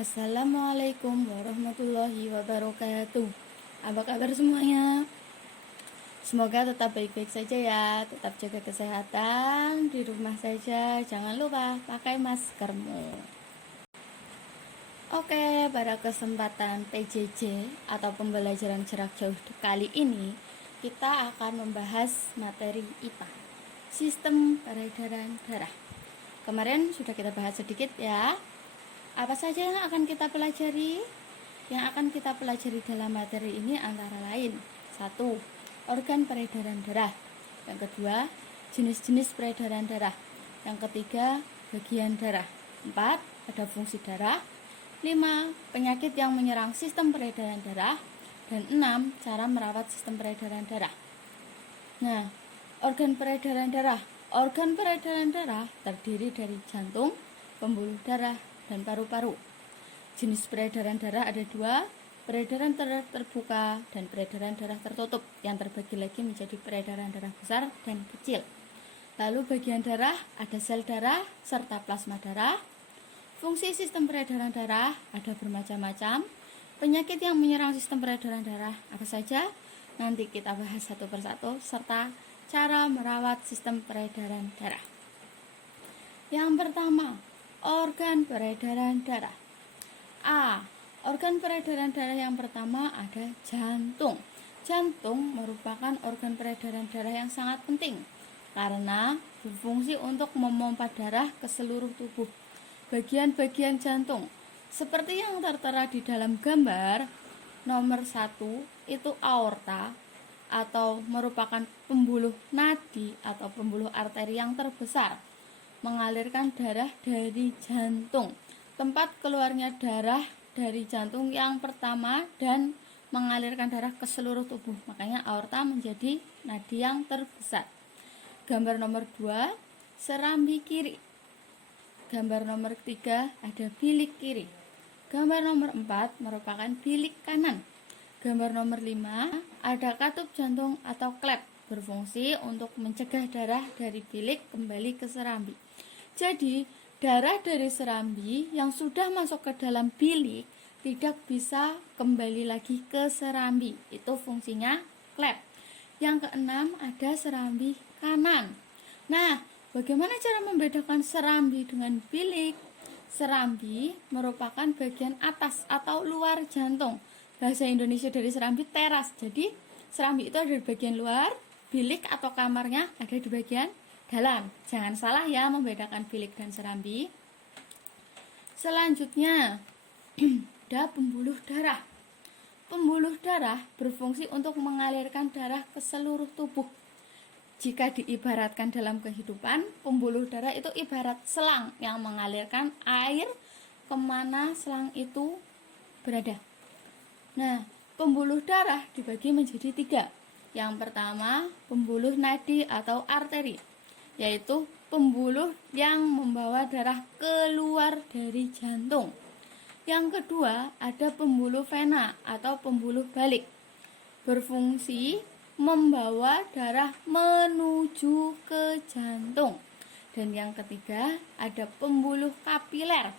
Assalamualaikum warahmatullahi wabarakatuh. Apa kabar semuanya? Semoga tetap baik-baik saja ya. Tetap jaga kesehatan di rumah saja. Jangan lupa pakai maskermu. Oke, pada kesempatan PJJ atau pembelajaran jarak jauh kali ini, kita akan membahas materi IPA, sistem peredaran darah. Kemarin sudah kita bahas sedikit ya. Apa saja yang akan kita pelajari? Yang akan kita pelajari dalam materi ini antara lain: 1. Organ peredaran darah. Yang kedua, jenis-jenis peredaran darah. Yang ketiga, bagian darah. 4. Ada fungsi darah. 5. Penyakit yang menyerang sistem peredaran darah. Dan 6. Cara merawat sistem peredaran darah. Nah, organ peredaran darah. Organ peredaran darah terdiri dari jantung, pembuluh darah, dan paru-paru. Jenis peredaran darah ada 2, peredaran darah terbuka dan peredaran darah tertutup, yang terbagi lagi menjadi peredaran darah besar dan kecil. Lalu bagian darah ada sel darah serta plasma darah. Fungsi sistem peredaran darah ada bermacam-macam. Penyakit yang menyerang sistem peredaran darah apa saja? Nanti kita bahas satu persatu, serta cara merawat sistem peredaran darah. Yang pertama, organ peredaran darah. A. Organ peredaran darah yang pertama ada jantung. Jantung merupakan organ peredaran darah yang sangat penting karena berfungsi untuk memompa darah ke seluruh tubuh. Bagian-bagian jantung seperti yang tertera di dalam gambar, nomor 1 itu aorta atau merupakan pembuluh nadi atau pembuluh arteri yang terbesar, mengalirkan darah dari jantung, tempat keluarnya darah dari jantung yang pertama, dan mengalirkan darah ke seluruh tubuh. Makanya aorta menjadi nadi yang terbesar. Gambar nomor 2, serambi kiri. Gambar nomor 3 ada bilik kiri. Gambar nomor 4 merupakan bilik kanan. Gambar nomor 5 ada katup jantung atau klep, berfungsi untuk mencegah darah dari bilik kembali ke serambi. Jadi, darah dari serambi yang sudah masuk ke dalam bilik tidak bisa kembali lagi ke serambi. Itu fungsinya klep. Yang keenam ada serambi kanan. Nah, bagaimana cara membedakan serambi dengan bilik? Serambi merupakan bagian atas atau luar jantung. Bahasa Indonesia dari serambi teras. Jadi, serambi itu ada di bagian luar, bilik atau kamarnya ada di bagian dalam. Jangan salah ya membedakan bilik dan serambi. Selanjutnya ada pembuluh darah. Pembuluh darah berfungsi untuk mengalirkan darah ke seluruh tubuh. Jika diibaratkan dalam kehidupan, pembuluh darah itu ibarat selang yang mengalirkan air kemana selang itu berada. Nah, pembuluh darah dibagi menjadi 3. Yang pertama, pembuluh nadi atau arteri, yaitu pembuluh yang membawa darah keluar dari jantung. Yang kedua, ada pembuluh vena atau pembuluh balik, berfungsi membawa darah menuju ke jantung. Dan yang ketiga, ada pembuluh kapiler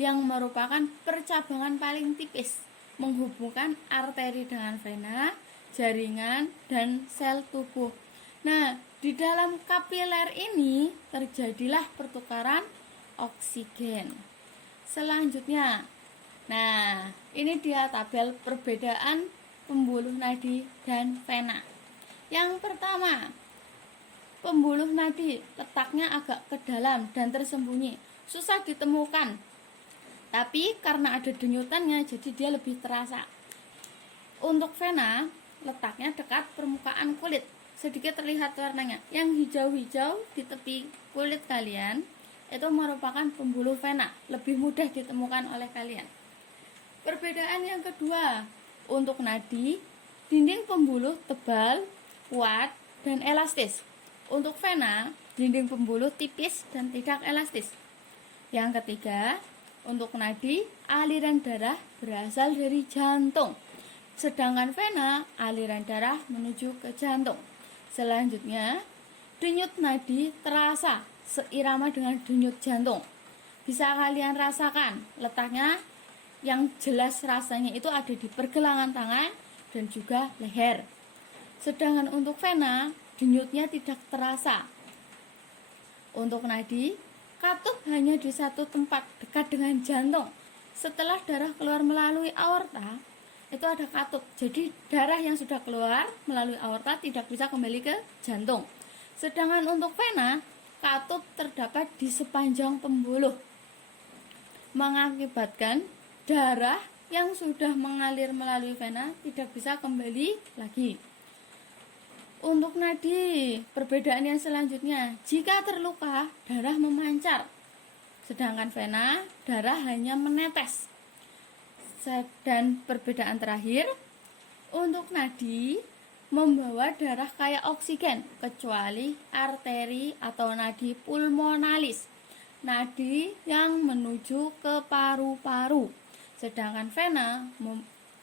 yang merupakan percabangan paling tipis menghubungkan arteri dengan vena, jaringan, dan sel tubuh. Nah, di dalam kapiler ini terjadilah pertukaran oksigen. Selanjutnya, nah ini dia tabel perbedaan pembuluh nadi dan vena. Yang pertama, pembuluh nadi letaknya agak ke dalam dan tersembunyi, susah ditemukan. Tapi karena ada denyutannya, jadi dia lebih terasa. Untuk vena, letaknya dekat permukaan kulit, sedikit terlihat warnanya. Yang hijau-hijau di tepi kulit kalian itu merupakan pembuluh vena, lebih mudah ditemukan oleh kalian. Perbedaan yang kedua, untuk nadi, dinding pembuluh tebal, kuat, dan elastis. Untuk vena, dinding pembuluh tipis dan tidak elastis. Yang ketiga, untuk nadi, aliran darah berasal dari jantung. Sedangkan vena, aliran darah menuju ke jantung. Selanjutnya, denyut nadi terasa seirama dengan denyut jantung. Bisa kalian rasakan letaknya yang jelas rasanya itu ada di pergelangan tangan dan juga leher. Sedangkan untuk vena, denyutnya tidak terasa. Untuk nadi, katup hanya di satu tempat dekat dengan jantung. Setelah darah keluar melalui aorta, itu ada katup. Jadi darah yang sudah keluar melalui aorta tidak bisa kembali ke jantung. Sedangkan untuk vena, katup terdapat di sepanjang pembuluh, mengakibatkan darah yang sudah mengalir melalui vena tidak bisa kembali lagi. Untuk nadi, perbedaan yang selanjutnya, jika terluka, darah memancar. Sedangkan vena, darah hanya menetes. Dan perbedaan terakhir, untuk nadi, membawa darah kayak oksigen, kecuali arteri atau nadi pulmonalis, nadi yang menuju ke paru-paru. Sedangkan vena,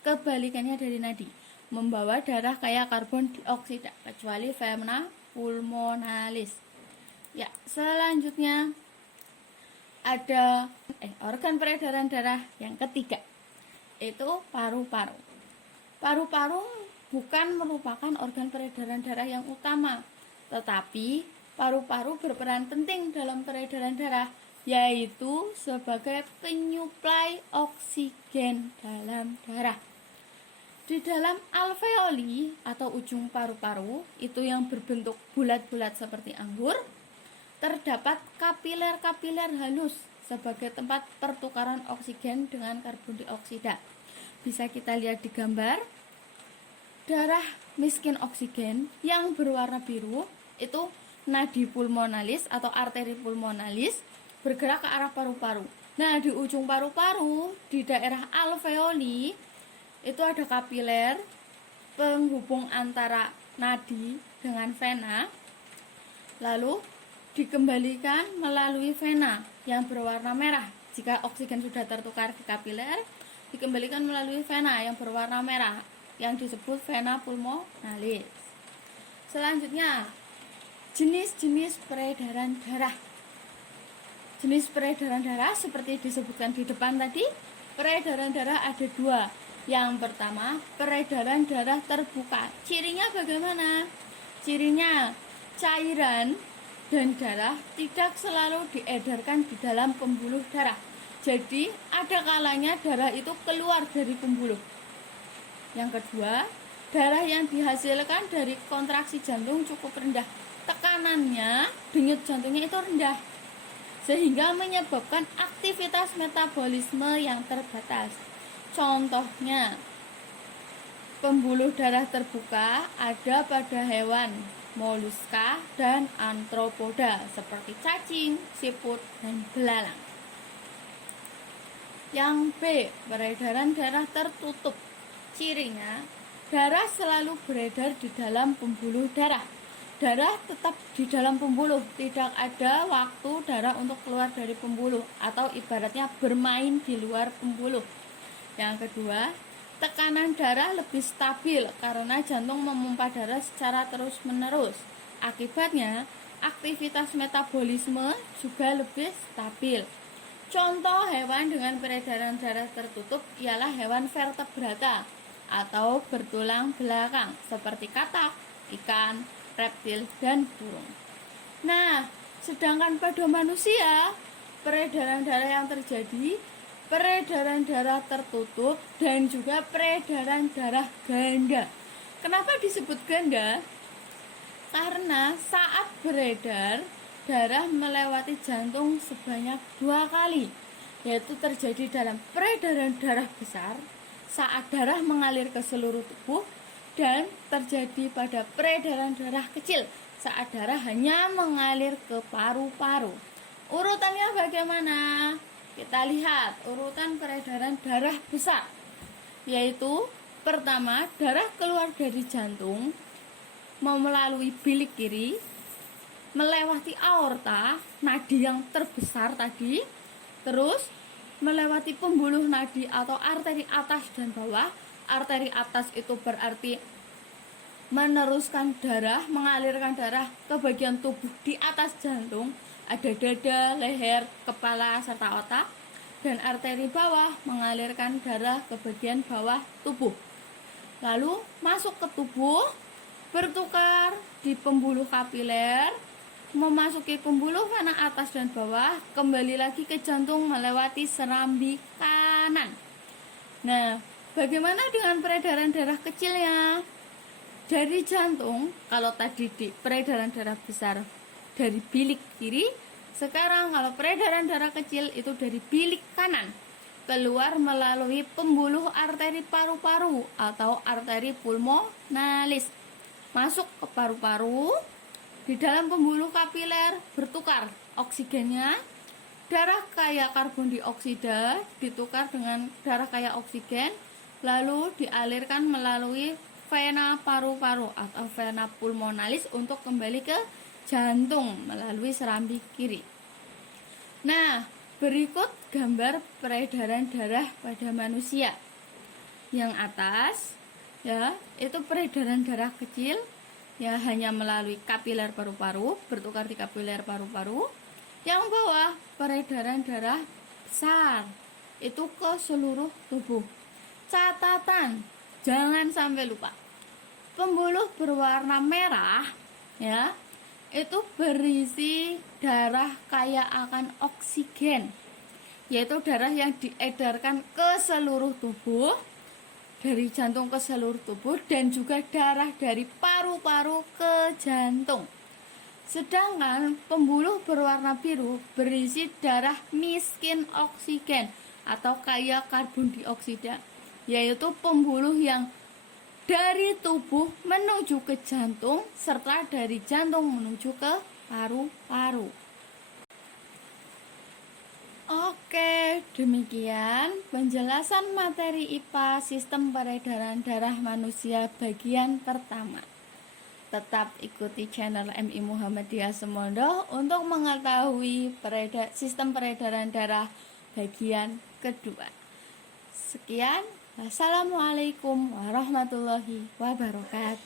kebalikannya dari nadi, membawa darah kayak karbon dioksida, kecuali vena pulmonalis. Ya, selanjutnya ada organ peredaran darah yang ketiga, itu paru-paru. Paru-paru bukan merupakan organ peredaran darah yang utama, tetapi paru-paru berperan penting dalam peredaran darah, yaitu sebagai penyuplai oksigen dalam darah. Di dalam alveoli atau ujung paru-paru, itu yang berbentuk bulat-bulat seperti anggur, terdapat kapiler-kapiler halus sebagai tempat pertukaran oksigen dengan karbon dioksida. Bisa kita lihat di gambar. Darah miskin oksigen yang berwarna biru itu nadi pulmonalis atau arteri pulmonalis bergerak ke arah paru-paru. Nah, di ujung paru-paru di daerah alveoli itu ada kapiler penghubung antara nadi dengan vena, lalu dikembalikan melalui vena yang berwarna merah. Jika oksigen sudah tertukar di kapiler, dikembalikan melalui vena yang berwarna merah yang disebut vena pulmonalis. Selanjutnya, jenis-jenis peredaran darah. Jenis peredaran darah seperti disebutkan di depan tadi, peredaran darah ada dua. Yang pertama, peredaran darah terbuka. Cirinya bagaimana? Cirinya, cairan dan darah tidak selalu diedarkan di dalam pembuluh darah. Jadi, ada kalanya darah itu keluar dari pembuluh. Yang kedua, darah yang dihasilkan dari kontraksi jantung cukup rendah. Tekanannya, denyut jantungnya itu rendah, sehingga menyebabkan aktivitas metabolisme yang terbatas. Contohnya, pembuluh darah terbuka ada pada hewan moluska dan antropoda seperti cacing, siput, dan belalang. Yang B, peredaran darah tertutup. Cirinya, darah selalu beredar di dalam pembuluh darah. Darah tetap di dalam pembuluh, tidak ada waktu darah untuk keluar dari pembuluh atau ibaratnya bermain di luar pembuluh. Yang kedua, tekanan darah lebih stabil karena jantung memompa darah secara terus-menerus. Akibatnya, aktivitas metabolisme juga lebih stabil. Contoh hewan dengan peredaran darah tertutup ialah hewan vertebrata atau bertulang belakang seperti katak, ikan, reptil, dan burung. Nah, sedangkan pada manusia, peredaran darah yang terjadi peredaran darah tertutup dan juga peredaran darah ganda. Kenapa disebut ganda? Karena saat beredar, darah melewati jantung sebanyak 2 kali, yaitu terjadi dalam peredaran darah besar saat darah mengalir ke seluruh tubuh, dan terjadi pada peredaran darah kecil saat darah hanya mengalir ke paru-paru. Urutannya bagaimana? Kita lihat urutan peredaran darah besar, yaitu pertama, darah keluar dari jantung melalui bilik kiri, melewati aorta, nadi yang terbesar tadi, terus melewati pembuluh nadi atau arteri atas dan bawah. Arteri atas itu berarti meneruskan darah, mengalirkan darah ke bagian tubuh di atas jantung, ada dada, leher, kepala, serta otak. dan arteri bawah mengalirkan darah ke bagian bawah tubuh. Lalu masuk ke tubuh, bertukar di pembuluh kapiler, memasuki pembuluh vena atas dan bawah, kembali lagi ke jantung melewati serambi kanan. Nah, bagaimana dengan peredaran darah kecilnya? Dari jantung, kalau tadi di peredaran darah besar dari bilik kiri, sekarang kalau peredaran darah kecil itu dari bilik kanan, keluar melalui pembuluh arteri paru-paru atau arteri pulmonalis, masuk ke paru-paru, di dalam pembuluh kapiler bertukar oksigennya, darah kaya karbon dioksida ditukar dengan darah kaya oksigen, lalu dialirkan melalui vena paru-paru atau vena pulmonalis untuk kembali ke jantung melalui serambi kiri. Nah, berikut gambar peredaran darah pada manusia. Yang atas ya, itu peredaran darah kecil ya, hanya melalui kapiler paru-paru, bertukar di kapiler paru-paru. Yang bawah peredaran darah besar, itu ke seluruh tubuh. Catatan, jangan sampai lupa. Pembuluh berwarna merah ya, itu berisi darah kaya akan oksigen, yaitu darah yang diedarkan ke seluruh tubuh, dari jantung ke seluruh tubuh, dan juga darah dari paru-paru ke jantung. Sedangkan pembuluh berwarna biru berisi darah miskin oksigen atau kaya karbon dioksida, yaitu pembuluh yang dari tubuh menuju ke jantung serta dari jantung menuju ke paru-paru. Oke, demikian penjelasan materi IPA Sistem Peredaran Darah Manusia bagian pertama. Tetap ikuti channel MI Muhammadiyah Semondo untuk mengetahui sistem peredaran darah bagian kedua. Sekian, wassalamualaikum warahmatullahi wabarakatuh.